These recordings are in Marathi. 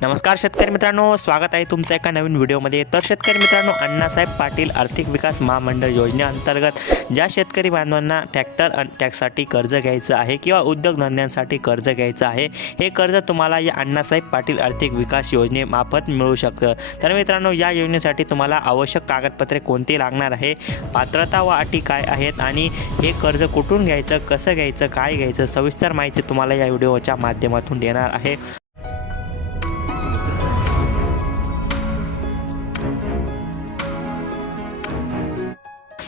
नमस्कार शेतकरी मित्रांनो स्वागत आहे तुमचं एका नवीन व्हिडिओमध्ये. तर शेतकरी मित्रांनो अण्णासाहेब पाटील आर्थिक विकास महामंडळ योजनेअंतर्गत ज्या शेतकरी बांधवांना ट्रॅक्टर अन टॅक्ससाठी कर्ज घ्यायचं आहे किंवा उद्योगधंद्यांसाठी कर्ज घ्यायचं आहे हे कर्ज तुम्हाला या अण्णासाहेब पाटील आर्थिक विकास योजनेमार्फत मिळू शकतं. तर मित्रांनो या योजनेसाठी तुम्हाला आवश्यक कागदपत्रे कोणती लागणार आहे पात्रता व अटी काय आहेत आणि हे कर्ज कुठून घ्यायचं कसं घ्यायचं काय घ्यायचं सविस्तर माहिती तुम्हाला या व्हिडिओच्या माध्यमातून देणार आहे.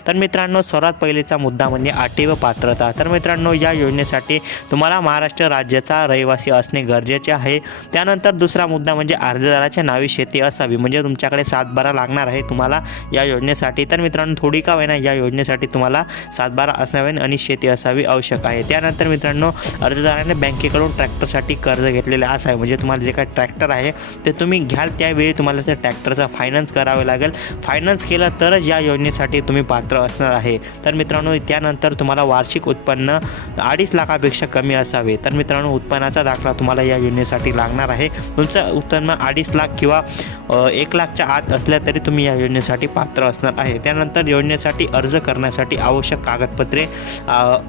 तर मित्रांनो सर्वात पहिलेचा मुद्दा म्हणजे अटी व पात्रता. तर मित्रांनो या योजनेसाठी तुम्हाला महाराष्ट्र राज्याचा रहिवासी असणे गरजेचे आहे. त्यानंतर दुसरा मुद्दा म्हणजे अर्जदाराच्या नावी शेती असावी. म्हणजे तुमच्याकडे सातबारा लागणार आहे तुम्हाला या योजनेसाठी. तर मित्रांनो थोडी का होईना या योजनेसाठी तुम्हाला सातबारा असावे आणि शेती असावी आवश्यक आहे. त्यानंतर मित्रांनो अर्जदाराने बँकेकडून ट्रॅक्टरसाठी कर्ज घेतलेले असावे. म्हणजे तुम्हाला जे काही ट्रॅक्टर आहे ते तुम्ही घ्याल. त्यावेळी तुम्हाला त्या ट्रॅक्टरचा फायनान्स करावे लागेल. फायनान्स केलं तरच या योजनेसाठी तुम्ही पात्र असणार आहे. तर मित्रांनो त्यानंतर तुम्हाला वार्षिक उत्पन्न अडीच लाखापेक्षा कमी असावे. तर मित्रांनो उत्पन्नाचा दाखला तुम्हाला या योजनेसाठी लागणार आहे. तुमचं उत्पन्न अडीच लाख किंवा एक लाखच्या आत असल्या तरी तुम्ही या योजनेसाठी पात्र असणार आहे. त्यानंतर योजनेसाठी अर्ज करण्यासाठी आवश्यक कागदपत्रे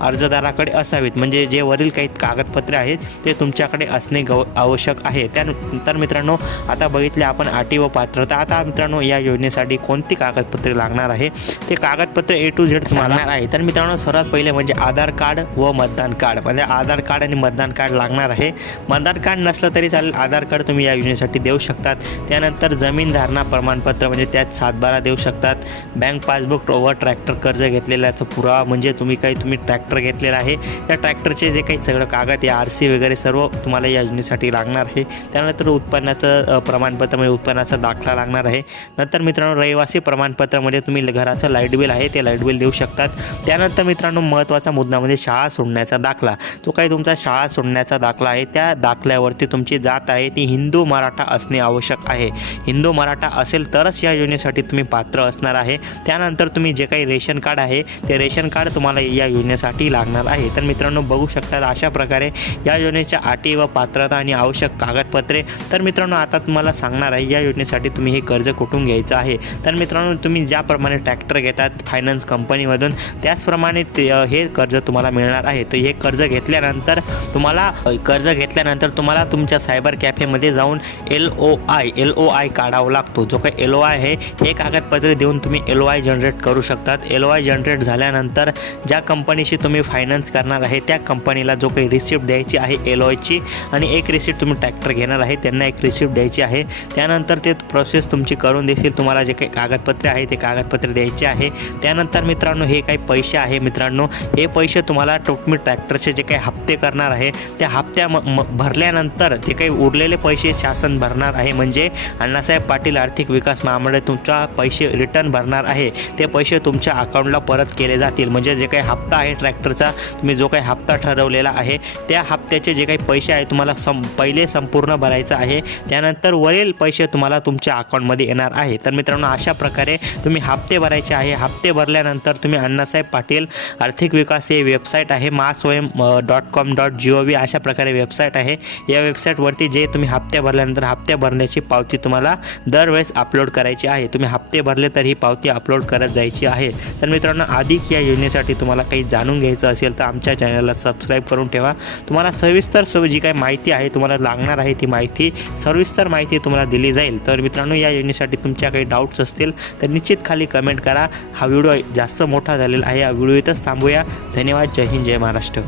अर्जदाराकडे असावीत. म्हणजे जे वरील काही कागदपत्रे आहेत ते तुमच्याकडे असणे गव आवश्यक आहे. त्यानंतर मित्रांनो आता बघितले आपण अटी व पात्रता. आता मित्रांनो या योजनेसाठी कोणती कागदपत्रे लागणार आहे? ते कागदपत्र ए टू झेड सांगणार आहे. तर मित्रांनो सर्वात पहिले म्हणजे आधार कार्ड व मतदान कार्ड. म्हणजे आधार कार्ड आणि मतदान कार्ड लागणार आहे. मतदान कार्ड नसलं तरी चालेल आधार कार्ड तुम्ही या योजनेसाठी देऊ शकतात. त्यानंतर जमीन धारणा प्रमाणपत्र म्हणजे त्यात सातबारा देऊ शकतात. बँक पासबुक व ट्रॅक्टर कर्ज घेतलेल्याचा पुरावा म्हणजे तुम्ही काही तुम्ही ट्रॅक्टर घेतलेला आहे. त्या ट्रॅक्टरचे जे काही सगळं कागद या आर सी वगैरे सर्व तुम्हाला या योजनेसाठी लागणार आहे. त्यानंतर उत्पन्नाचं प्रमाणपत्र म्हणजे उत्पन्नाचा दाखला लागणार आहे. नंतर मित्रांनो रहिवासी प्रमाणपत्रामध्ये तुम्ही घराचं लाइट बिल आहे ते लाइट बिल देऊ शकतात. त्यानंतर मित्रांनो महत्त्वाचा मुद्दा म्हणजे शाळा सोडण्याचा दाखला. तो काही तुमचा शाळा सोडण्याचा दाखला आहे. त्या दाखल्यावरती तुमची जात आहे. ती हिंदू मराठा असणे आवश्यक आहे. हिंदू मराठा असेल तरच या योजनेसाठी तुम्ही पात्र असणार आहे. त्यानंतर तुम्ही जे काही रेशन कार्ड आहे ते रेशन कार्ड तुम्हाला या योजनेसाठी लागणार आहे. तर मित्रांनो बघू शकतात अशा प्रकारे या योजनेच्या अटी व पात्रता आणि आवश्यक कागदपत्रे. तर मित्रांनो आता तुम्हाला सांगणार आहे या योजनेसाठी तुम्ही हे कर्ज कुठून घ्यायचं आहे? तर मित्रांनो तुम्ही ज्याप्रमाणे ट्रॅक्टर घेतात फायनान्स कंपनीमधून त्याचप्रमाणे ते हे कर्ज तुम्हाला मिळणार आहे. तर हे कर्ज घेतल्यानंतर तुम्हाला कर्ज घेतल्यानंतर तुम्हाला तुमच्या सायबर कॅफेमध्ये जाऊन L O I L O I काढावा लागतो. जो काही एल ओ आय आहे हे कागदपत्रे देऊन तुम्ही एल ओ आय जनरेट करू शकतात. एल ओ आय जनरेट झाल्यानंतर ज्या कंपनीशी तुम्ही फायनान्स करणार आहे त्या कंपनीला जो काही रिसिप्ट द्यायची आहे एल ओ आयची आणि एक रिसिप्ट तुम्ही ट्रॅक्टर घेणार आहे त्यांना एक रिसिप्ट द्यायची आहे. त्यानंतर ते प्रोसेस तुमची करून देतील. तुम्हाला जे काही कागदपत्रे आहे ते कागदपत्रे द्यायचे आहे. त्यानंतर मित्रांनो हे काही पैसे आहे मित्रांनो. हे पैसे तुम्हाला तुम्ही ट्रॅक्टरचे जे काही हप्ते करणार आहे त्या हप्त्या म म- भरल्यानंतर ते काही उरलेले पैसे शासन भरणार आहे. म्हणजे अण्णासाहेब पाटील आर्थिक विकास महामंडळ तुमच्या पैसे रिटर्न भरणार आहे. ते पैसे तुमच्या अकाउंटला परत केले जातील. म्हणजे जे काही हप्ता आहे ट्रॅक्टरचा तुम्ही जो काही हप्ता ठरवलेला आहे त्या हप्त्याचे जे काही पैसे आहे तुम्हाला सं पहिले संपूर्ण भरायचं आहे. त्यानंतर वरील पैसे तुम्हाला तुमच्या अकाउंटमध्ये येणार आहे. तर मित्रांनो अशा प्रकारे तुम्ही हप्ते भरायचे आहे. हप्ते भरल्यानंतर तुम्ही अण्णासाहेब पाटील आर्थिक विकास हे वेबसाईट आहे Mahaswayam dot com dot G O V अशा प्रकारे वेबसाईट आहे. या वेबसाईटवरती जे तुम्ही हप्ते भरल्यानंतर हप्ते भरण्याची पावती तुम्हाला दरवेळेस अपलोड करायची आहे. तुम्ही हप्ते भरले तर ही पावती अपलोड करत जायची आहे. तर मित्रांनो अधिक या योजनेसाठी तुम्हाला काही जाणून घ्यायचं असेल तर आमच्या चॅनलला सबस्क्राईब करून ठेवा. तुम्हाला सविस्तर सर्व जी काही माहिती आहे तुम्हाला लागणार आहे ती माहिती सविस्तर माहिती तुम्हाला दिली जाईल. तर मित्रांनो या योजनेसाठी तुमच्या काही डाऊट्स असतील तर निश्चित खाली कमेंट करा. हा व्हिडिओ जास्त मोठा झालेला आहे. या व्हिडिओ इथंच थांबूया. धन्यवाद. जय हिंद. जय महाराष्ट्र.